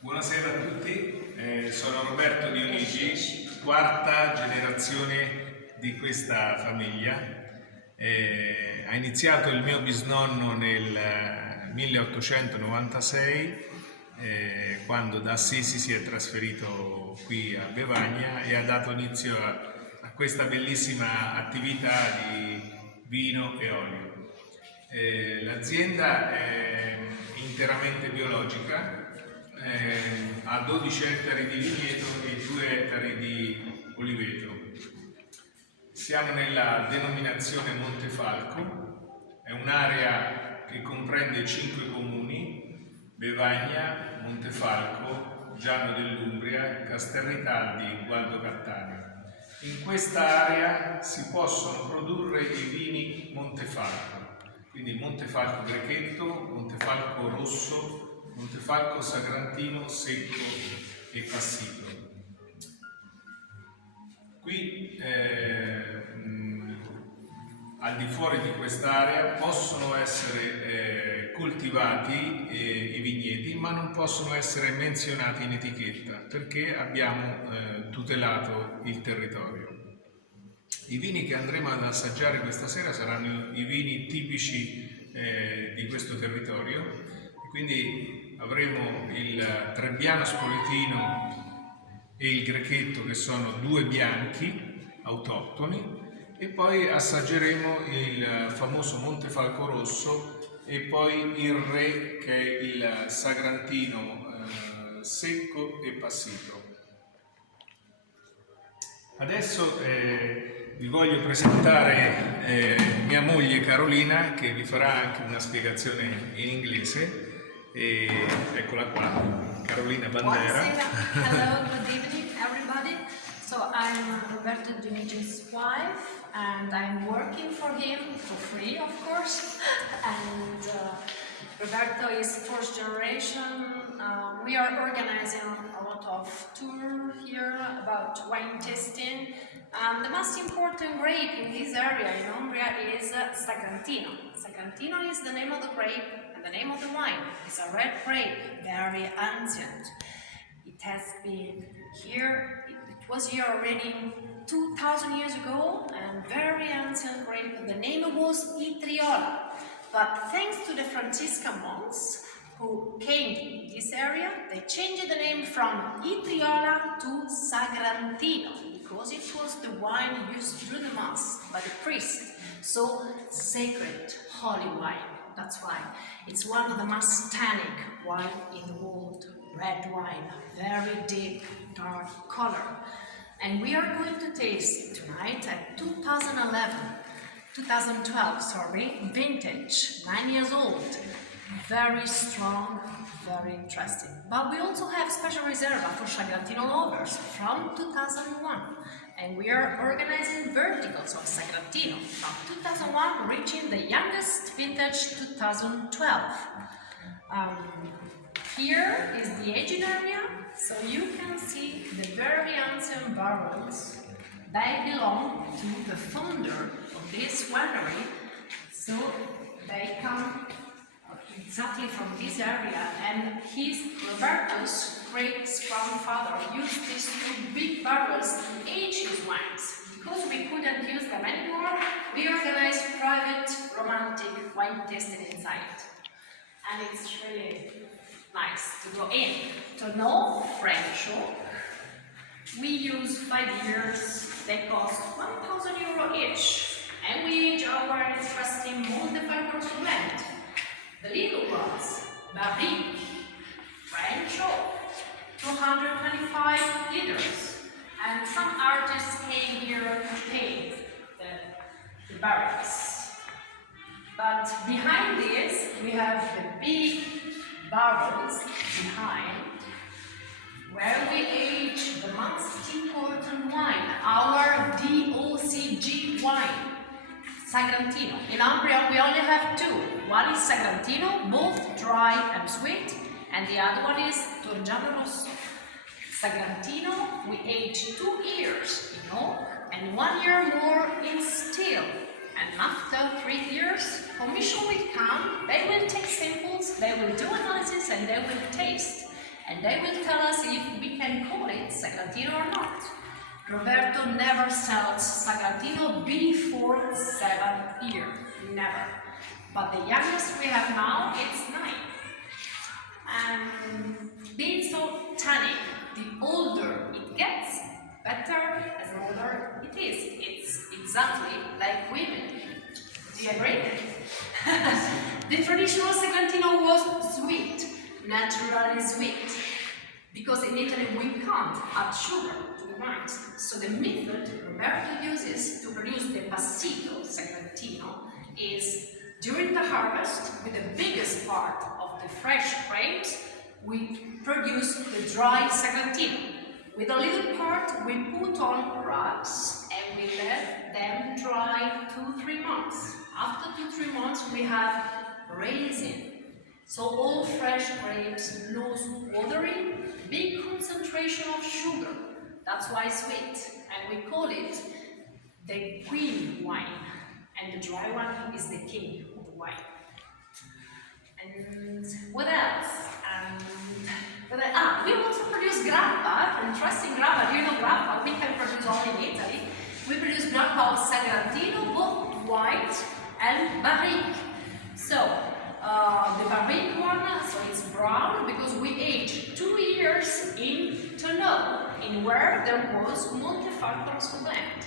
Buonasera a tutti, sono Roberto Dionigi, quarta generazione di questa famiglia. Ha iniziato il mio bisnonno nel 1896, quando da Assisi si è trasferito qui a Bevagna e ha dato inizio a questa bellissima attività di vino e olio. L'azienda è interamente biologica, ha 12 ettari di vigneto e 2 ettari di oliveto. Siamo nella denominazione Montefalco, è un'area che comprende 5 comuni: Bevagna, Montefalco, Giano dell'Umbria, Casterritaldi, Gualdo Cattaneo. In questa area si possono produrre i vini Montefalco, quindi Montefalco Grechetto, Montefalco Rosso, Montefalco Sagrantino, Secco e Passito. Qui al di fuori di quest'area possono essere coltivati i vigneti, ma non possono essere menzionati in etichetta perché abbiamo tutelato il territorio. I vini che andremo ad assaggiare questa sera saranno i vini tipici di questo territorio, quindi avremo il Trebbiano Spoletino e il Grechetto, che sono 2 bianchi autoctoni, e poi assaggeremo il famoso Montefalco Rosso e poi il Re, che è il Sagrantino secco e passito. Adesso vi voglio presentare mia moglie Carolina, che vi farà anche una spiegazione in inglese. E eccola qua, Carolina Bandera. Hello, good evening everybody. So I'm Roberto Dionigi's wife and I'm working for him for free, of course. And Roberto is fourth generation. We are organizing a lot of tour here about wine tasting. The most important grape in this area in Umbria is Sagrantino. Sagrantino is the name of the grape and the name of the wine. It's a red grape, very ancient. It has been here, it was here already 2000 years ago, and very ancient grape. The name was Italia. But thanks to the Franciscan monks who came in this area, they changed the name from Itriola to Sagrantino, because it was the wine used during the Mass by the priest. So sacred, holy wine. That's why it's one of the most tannic wine in the world. Red wine, very deep, dark color. And we are going to taste tonight at 2012, vintage, 9 years old. Very strong, very interesting. But we also have special reserva for Sagrantino lovers from 2001. And we are organizing verticals of Sagrantino from 2001, reaching the youngest vintage 2012. Here is the aging area, so you can see the very ancient barrels. They belong to the founder of this winery, so they come exactly from this area, and Roberto's great-grandfather used these 2 big barrels to age his wines. Because we couldn't use them anymore, we organized private romantic wine tasting inside. And it's really nice to go in. To know French, we use 5 years, they cost €1,000 each, and we age our interesting Montefalco blend. The little ones, Barrique, French, 225 liters, and some artists came here to paint the barrels. But behind this, we have the big barrels behind, where we age the most important wine, our DOCG wine, Sagrantino. In Umbria, we only have 2. One is Sagrantino, both dry and sweet, and the other one is Torgiano Rosso. Sagrantino, we age 2 years in oak and 1 year more in still. And after 3 years, commission will come, they will take samples, they will do analysis, and they will taste. and they will tell us if we can call it Sagrantino or not. Roberto never sells Sagrantino before 7 years, never. But the youngest we have now, it's 9. And being so tannic, the older it gets, better as older it is. It's exactly like women. Do you agree? The traditional Sagrantino was sweet, naturally sweet, because in Italy we can't add sugar to the wines. So the method Roberto uses to produce the passito Sagrantino is during the harvest, with the biggest part of the fresh grapes, we produce the dry Sagrantino. With a little part we put on wraps and we let them dry 2-3 months. After 2-3 months we have raisin. So all fresh grapes lose watery, big concentration of sugar. That's why sweet. And we call it the queen wine. And the dry one is the king of the wine. And what else? We also produce grappa, interesting grappa. Do you know grappa? We can produce only in Italy. We produce grappa of Sagrantino, both white and barrique. So, the barrique one, so it's brown because we aged 2 years in Tonneau, in where there was Montefalco's blend.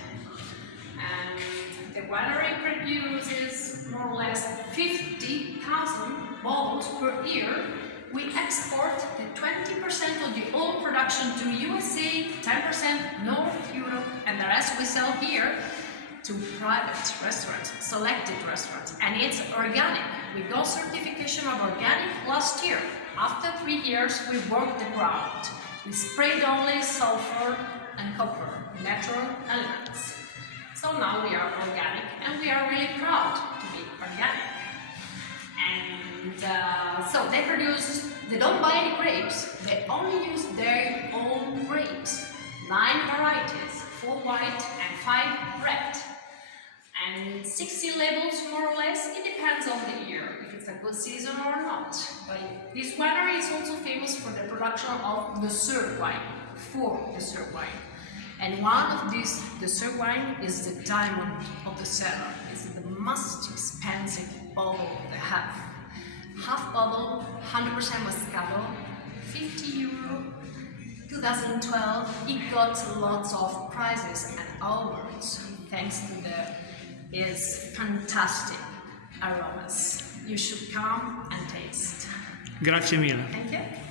And the winery produces more or less 50,000 bottles per year. We export the 20% of the oil production to USA, 10% North Europe, and the rest we sell here to private restaurants, selected restaurants. And it's organic. We got certification of organic last year. After 3 years, we worked the ground. We sprayed only sulfur and copper, natural elements. So now we are organic, and we are really proud to be organic. And so they don't buy any grapes, they only use their own grapes. 9 varieties, 4 white and 5 red. And 60 labels more or less, it depends on the year, if it's a good season or not. But this winery is also famous for the production of dessert wine, for dessert wine. And one of these dessert wine is the diamond of the cellar. It's the most expensive bottle they have. Half bottle, 100% Moscato, 50 euro. 2012, it got lots of prizes and awards thanks to its fantastic aromas. You should come and taste. Grazie mille. Thank you.